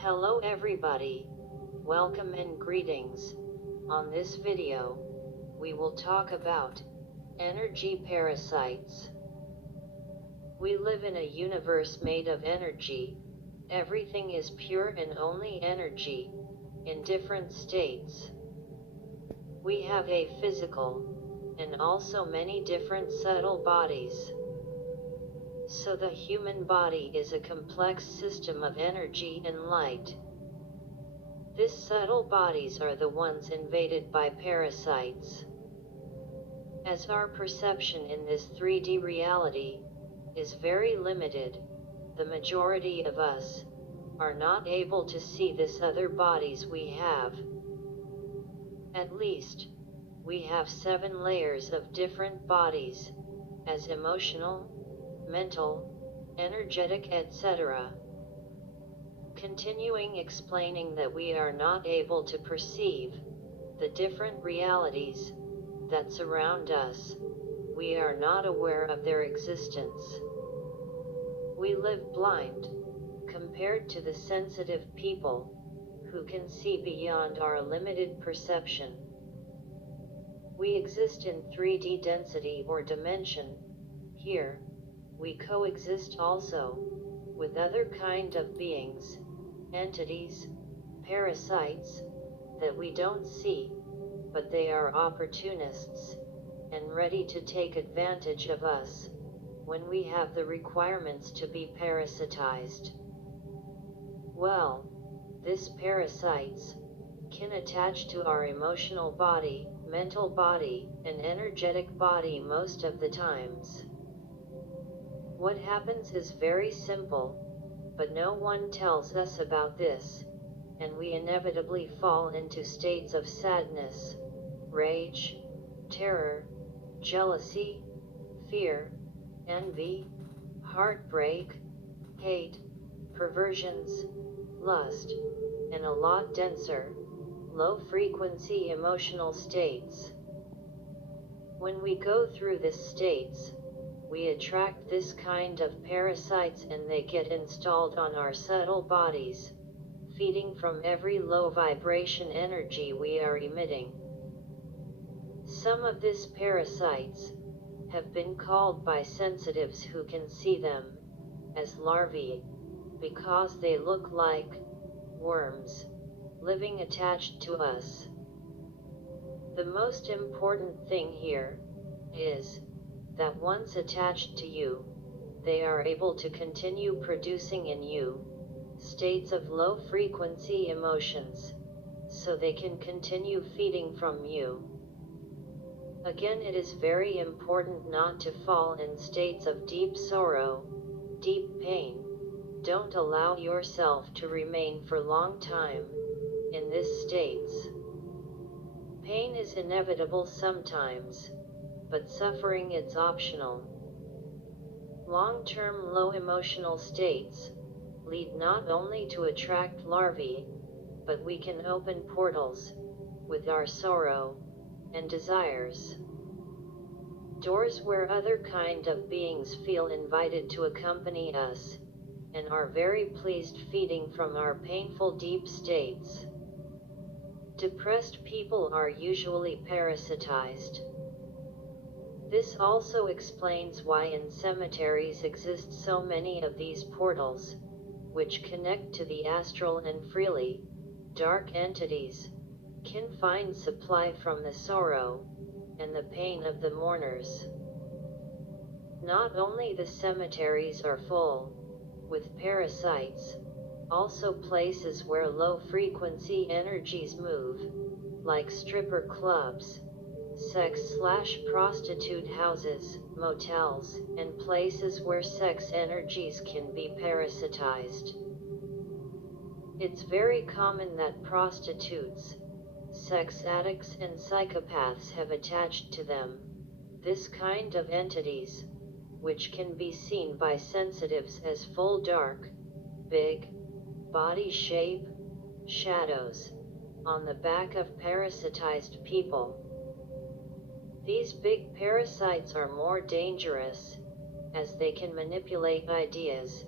Hello everybody, welcome and greetings. On this video, we will talk about energy parasites. We live in a universe made of energy. Everything is pure and only energy, in different states. We have a physical, and also many different subtle bodies. So the human body is a complex system of energy and light. These subtle bodies are the ones invaded by parasites. As our perception in this 3D reality is very limited, the majority of us are not able to see these other bodies we have. At least, we have 7 layers of different bodies, as emotional, mental, energetic, etc. Continuing explaining that we are not able to perceive the different realities that surround us, we are not aware of their existence. We live blind, compared to the sensitive people, who can see beyond our limited perception. We exist in 3D density or dimension. Here, we coexist also with other kind of beings, entities, parasites, that we don't see, but they are opportunists, and ready to take advantage of us, when we have the requirements to be parasitized. Well, these parasites can attach to our emotional body, mental body, and energetic body most of the times. What happens is very simple, but no one tells us about this, and we inevitably fall into states of sadness, rage, terror, jealousy, fear, envy, heartbreak, hate, perversions, lust, and a lot denser, low-frequency emotional states. When we go through these states, we attract this kind of parasites and they get installed on our subtle bodies, feeding from every low vibration energy we are emitting. Some of these parasites have been called by sensitives who can see them as larvae, because they look like worms living attached to us. The most important thing here is that once attached to you, they are able to continue producing in you states of low frequency emotions, so they can continue feeding from you. Again, it is very important not to fall in states of deep sorrow, deep pain. Don't allow yourself to remain for long time in these states. Pain is inevitable sometimes, but suffering is optional. Long-term low emotional states lead not only to attract larvae, but we can open portals with our sorrow and desires. Doors where other kind of beings feel invited to accompany us, and are very pleased feeding from our painful deep states. Depressed people are usually parasitized. This also explains why in cemeteries exist so many of these portals, which connect to the astral and freely, dark entities can find supply from the sorrow and the pain of the mourners. Not only the cemeteries are full with parasites, also places where low-frequency energies move, like stripper clubs, sex/prostitute houses, motels, and places where sex energies can be parasitized. It's very common that prostitutes, sex addicts and psychopaths have attached to them this kind of entities, which can be seen by sensitives as full dark, big, body shape, shadows, on the back of parasitized people. These big parasites are more dangerous, as they can manipulate ideas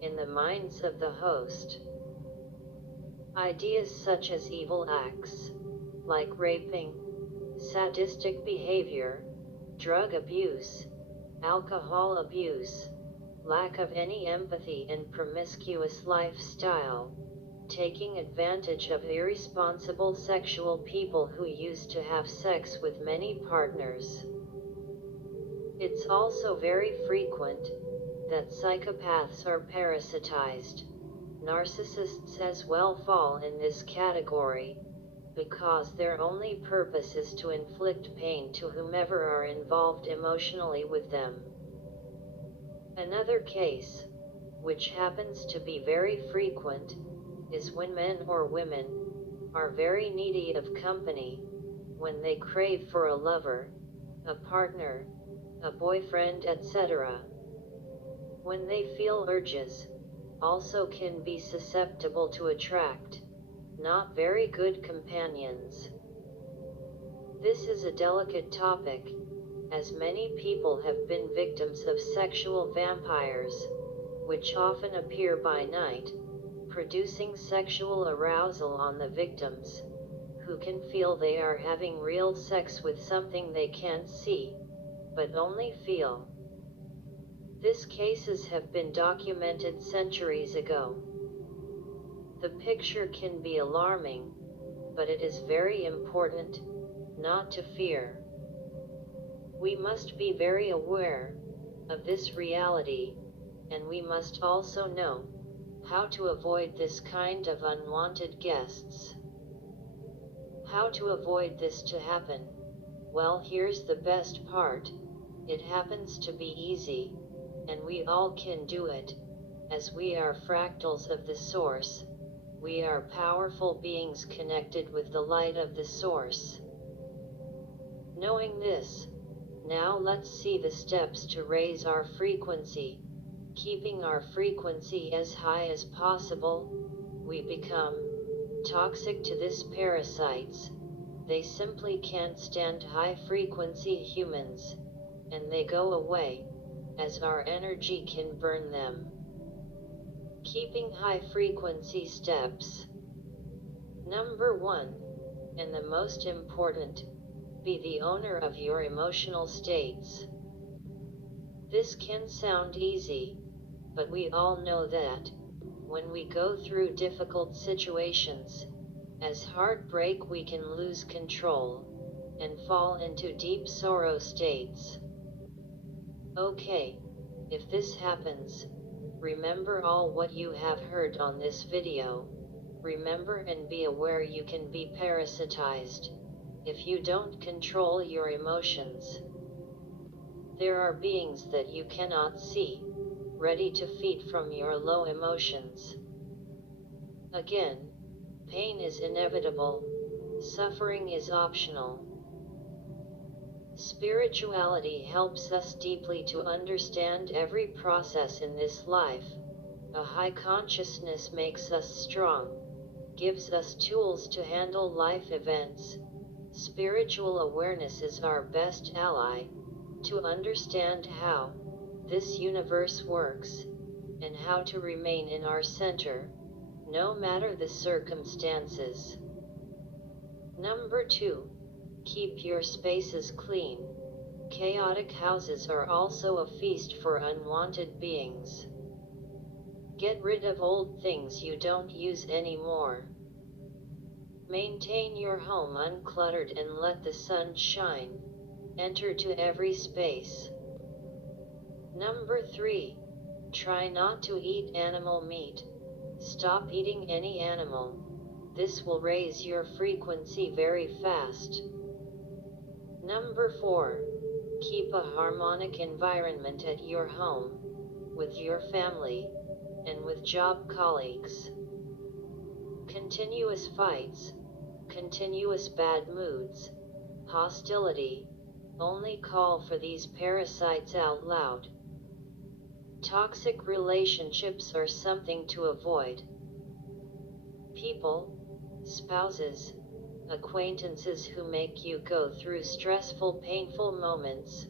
in the minds of the host. Ideas such as evil acts, like raping, sadistic behavior, drug abuse, alcohol abuse, lack of any empathy and promiscuous lifestyle, taking advantage of irresponsible sexual people who used to have sex with many partners. It's also very frequent that psychopaths are parasitized. Narcissists as well fall in this category, because their only purpose is to inflict pain to whomever are involved emotionally with them. Another case, which happens to be very frequent, is when men or women are very needy of company, when they crave for a lover, a partner, a boyfriend, etc. When they feel urges, also can be susceptible to attract not very good companions. This is a delicate topic, as many people have been victims of sexual vampires, which often appear by night, producing sexual arousal on the victims, who can feel they are having real sex with something they can't see, but only feel. These cases have been documented centuries ago. The picture can be alarming, but it is very important not to fear. We must be very aware of this reality, and we must also know how to avoid this kind of unwanted guests. How to avoid this to happen? Well, here's the best part. It happens to be easy, and we all can do it, as we are fractals of the source. We are powerful beings connected with the light of the source. Knowing this, now let's see the steps to raise our frequency. Keeping our frequency as high as possible, we become toxic to these parasites. They simply can't stand high frequency humans, and they go away, as our energy can burn them. Keeping high frequency steps. Number 1, and the most important, be the owner of your emotional states. This can sound easy, but we all know that when we go through difficult situations, as heartbreak, we can lose control and fall into deep sorrow states. Okay, if this happens, remember all what you have heard on this video. Remember and be aware you can be parasitized if you don't control your emotions. There are beings that you cannot see, ready to feed from your low emotions. Again, pain is inevitable, suffering is optional. Spirituality helps us deeply to understand every process in this life. A high consciousness makes us strong, gives us tools to handle life events. Spiritual awareness is our best ally to understand how this universe works, and how to remain in our center, no matter the circumstances. Number 2. Keep your spaces clean. Chaotic houses are also a feast for unwanted beings. Get rid of old things you don't use anymore. Maintain your home uncluttered and let the sun shine. Enter to every space. Number 3. Try not to eat animal meat. Stop eating any animal. This will raise your frequency very fast. Number 4. Keep a harmonic environment at your home, with your family, and with job colleagues. Continuous fights, continuous bad moods, hostility, only call for these parasites out loud. Toxic relationships are something to avoid. People, spouses, acquaintances who make you go through stressful, painful moments,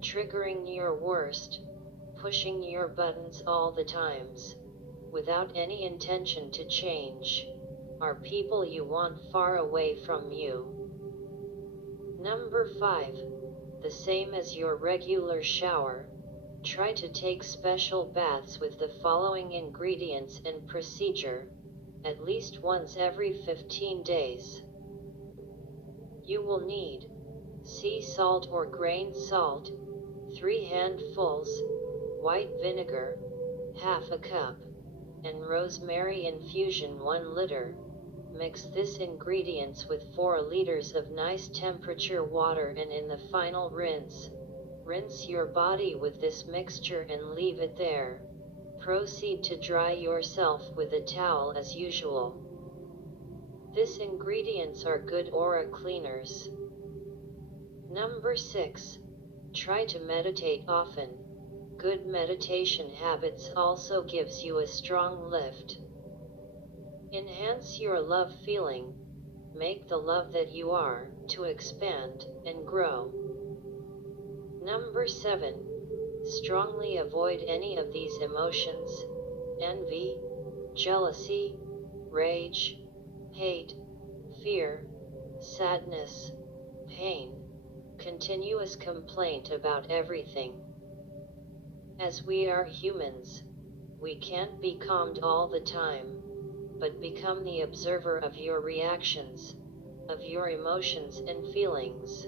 triggering your worst, pushing your buttons all the times, without any intention to change. are people you want far away from you. Number 5. The same as your regular shower. Try to take special baths with the following ingredients and procedure, at least once every 15 days. You will need sea salt or grain salt, 3 handfuls, white vinegar, half a cup, and rosemary infusion 1 liter. Mix this ingredients with 4 liters of nice temperature water, and in the final rinse your body with this mixture and leave it there. Proceed to dry yourself with a towel as usual. These ingredients are good aura cleaners. Number 6. Try to meditate often. Good meditation habits also gives you a strong lift. Enhance your love feeling. Make the love that you are to expand and grow. Number 7. Strongly avoid any of these emotions: envy, jealousy, rage, hate, fear, sadness, pain, continuous complaint about everything. As we are humans, we can't be calmed all the time, but become the observer of your reactions, of your emotions and feelings.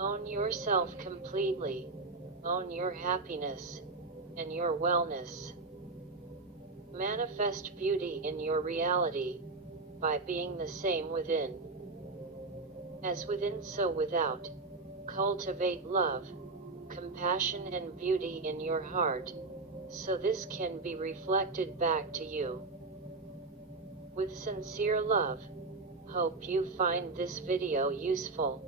Own yourself completely, own your happiness, and your wellness. Manifest beauty in your reality, by being the same within. As within so without. Cultivate love, compassion and beauty in your heart, so this can be reflected back to you. With sincere love, hope you find this video useful,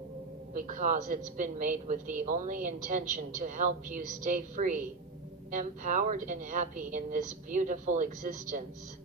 because it's been made with the only intention to help you stay free, empowered and happy in this beautiful existence.